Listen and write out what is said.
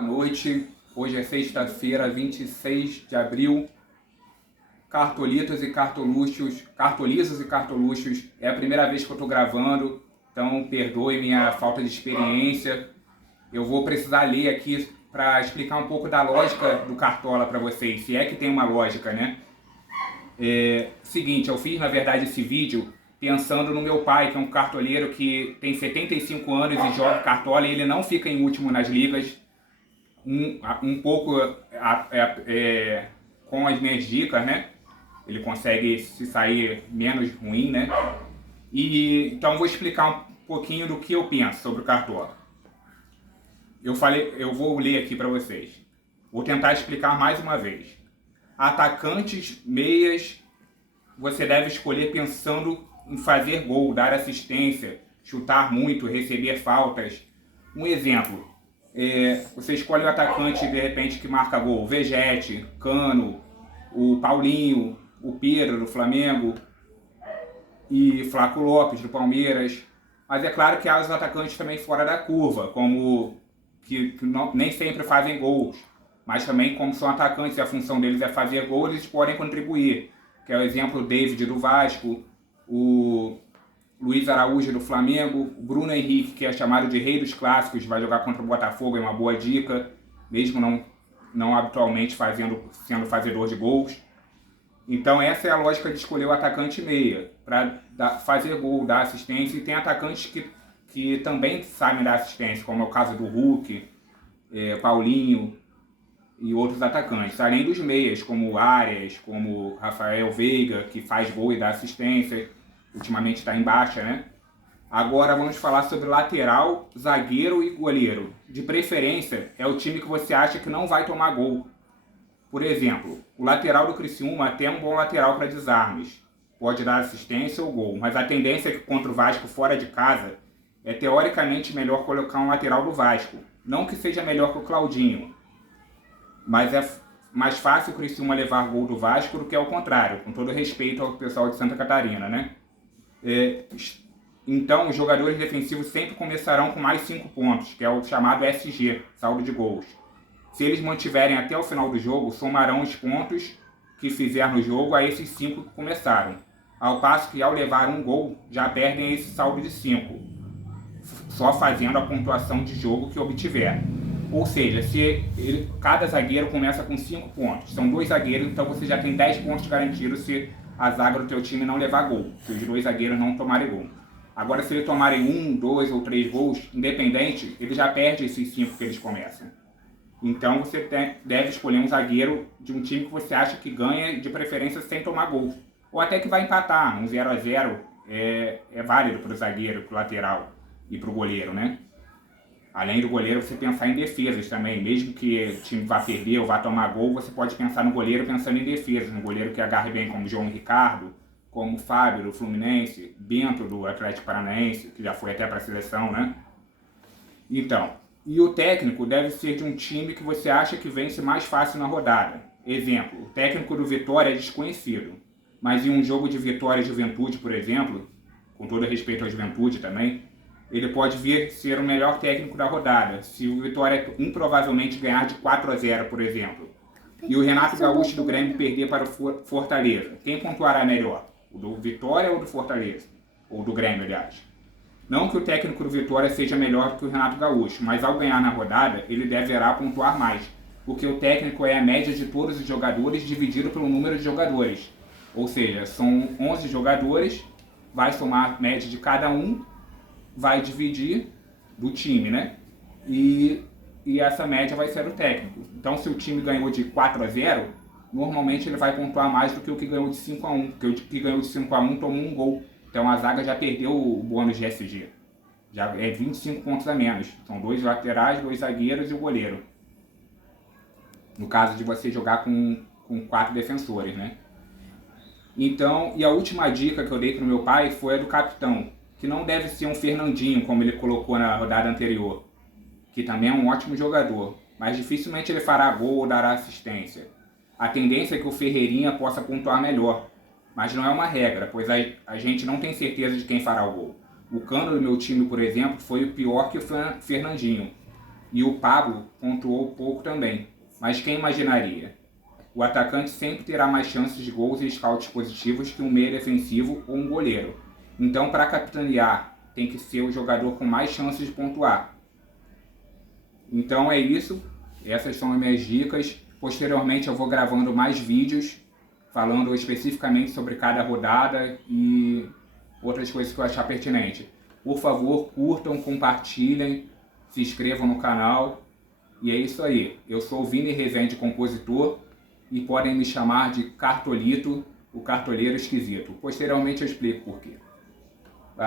Boa noite, hoje é sexta-feira, 26 de abril. Cartolitos e cartoluxos, cartolizos e cartoluxos, é a primeira vez que eu estou gravando, então perdoe minha falta de experiência. Eu vou precisar ler aqui para explicar um pouco da lógica do Cartola para vocês, se é que tem uma lógica, né? Seguinte, eu fiz na verdade esse vídeo pensando no meu pai, que é um cartoleiro que tem 75 anos e joga Cartola, e ele não fica em último nas ligas. Um pouco com as minhas dicas, né? Ele consegue se sair menos ruim, né? Então vou explicar um pouquinho do que eu penso sobre o Cartola. Eu vou ler aqui para vocês. Vou tentar explicar mais uma vez. Atacantes, meias, você deve escolher pensando em fazer gol, dar assistência, chutar muito, receber faltas. Um exemplo. Você escolhe o atacante de repente que marca gol, Vegete, Cano, o Paulinho, o Pedro do Flamengo e Flaco Lopes do Palmeiras. Mas é claro que há os atacantes também fora da curva, como que nem sempre fazem gols, mas também como são atacantes e a função deles é fazer gols, eles podem contribuir. Que é o exemplo do David do Vasco, o Luiz Araújo do Flamengo, o Bruno Henrique, que é chamado de rei dos clássicos, vai jogar contra o Botafogo, é uma boa dica, mesmo não habitualmente sendo fazedor de gols. Então essa é a lógica de escolher o atacante meia, para fazer gol, dar assistência, e tem atacantes que também sabem dar assistência, como é o caso do Hulk, Paulinho e outros atacantes, além dos meias, como o Arias, como o Rafael Veiga, que faz gol e dá assistência, ultimamente está em baixa, né? Agora vamos falar sobre lateral, zagueiro e goleiro. De preferência, é o time que você acha que não vai tomar gol. Por exemplo, o lateral do Criciúma até é um bom lateral para desarmes. Pode dar assistência ou gol, mas a tendência é que contra o Vasco fora de casa é teoricamente melhor colocar um lateral do Vasco. Não que seja melhor que o Claudinho, mas é mais fácil o Criciúma levar gol do Vasco do que ao contrário, com todo respeito ao pessoal de Santa Catarina, né? Então, os jogadores defensivos sempre começarão com mais 5 pontos, que é o chamado SG, saldo de gols. Se eles mantiverem até o final do jogo, somarão os pontos que fizer no jogo a esses 5 que começaram. Ao passo que, ao levar um gol, já perdem esse saldo de 5, só fazendo a pontuação de jogo que obtiver. Ou seja, cada zagueiro começa com 5 pontos. São 2 zagueiros, então você já tem 10 pontos garantidos se a zaga do teu time não levar gol, se os 2 zagueiros não tomarem gol. Agora, se eles tomarem 1, 2 ou 3 gols, independente, ele já perde esses 5 que eles começam. Então você deve escolher um zagueiro de um time que você acha que ganha, de preferência sem tomar gol. Ou até que vai empatar, um 0-0 é válido para o zagueiro, para o lateral e para o goleiro, né? Além do goleiro, você pensar em defesas também. Mesmo que o time vá perder ou vá tomar gol, você pode pensar no goleiro pensando em defesas. No goleiro que agarre bem, como João Ricardo, como Fábio do Fluminense, Bento do Atlético Paranaense, que já foi até para a seleção, né? Então, e o técnico deve ser de um time que você acha que vence mais fácil na rodada. Exemplo, o técnico do Vitória é desconhecido, mas em um jogo de Vitória e Juventude, por exemplo, com todo respeito à Juventude também, ele pode vir ser o melhor técnico da rodada, se o Vitória improvavelmente ganhar de 4-0, por exemplo. E o Renato Gaúcho do Grêmio perder para o Fortaleza. Quem pontuará melhor? O do Vitória ou do Fortaleza? Ou do Grêmio, aliás. Não que o técnico do Vitória seja melhor que o Renato Gaúcho, mas ao ganhar na rodada, ele deverá pontuar mais, porque o técnico é a média de todos os jogadores dividido pelo número de jogadores. Ou seja, são 11 jogadores, vai somar a média de cada um, vai dividir do time, né? E essa média vai ser o técnico. Então, se o time ganhou de 4-0, normalmente ele vai pontuar mais do que o que ganhou de 5-1, porque o que ganhou de 5-1 tomou um gol. Então a zaga já perdeu o bônus de SG. Já é 25 pontos a menos. São 2 laterais, 2 zagueiros e o goleiro. No caso de você jogar com 4 defensores, né? Então, e a última dica que eu dei para o meu pai foi a do capitão, que não deve ser um Fernandinho, como ele colocou na rodada anterior, que também é um ótimo jogador, mas dificilmente ele fará gol ou dará assistência. A tendência é que o Ferreirinha possa pontuar melhor, mas não é uma regra, pois a gente não tem certeza de quem fará o gol. O Cano do meu time, por exemplo, foi o pior que o Fernandinho. E o Pablo pontuou pouco também. Mas quem imaginaria? O atacante sempre terá mais chances de gols e scouts positivos que um meia defensivo ou um goleiro. Então, para capitanear, tem que ser o jogador com mais chances de pontuar. Então é isso. Essas são as minhas dicas. Posteriormente eu vou gravando mais vídeos falando especificamente sobre cada rodada e outras coisas que eu achar pertinente. Por favor, curtam, compartilhem, se inscrevam no canal. E é isso aí. Eu sou o Vini Rezende, compositor, e podem me chamar de Cartolito, o cartoleiro esquisito. Posteriormente eu explico por quê.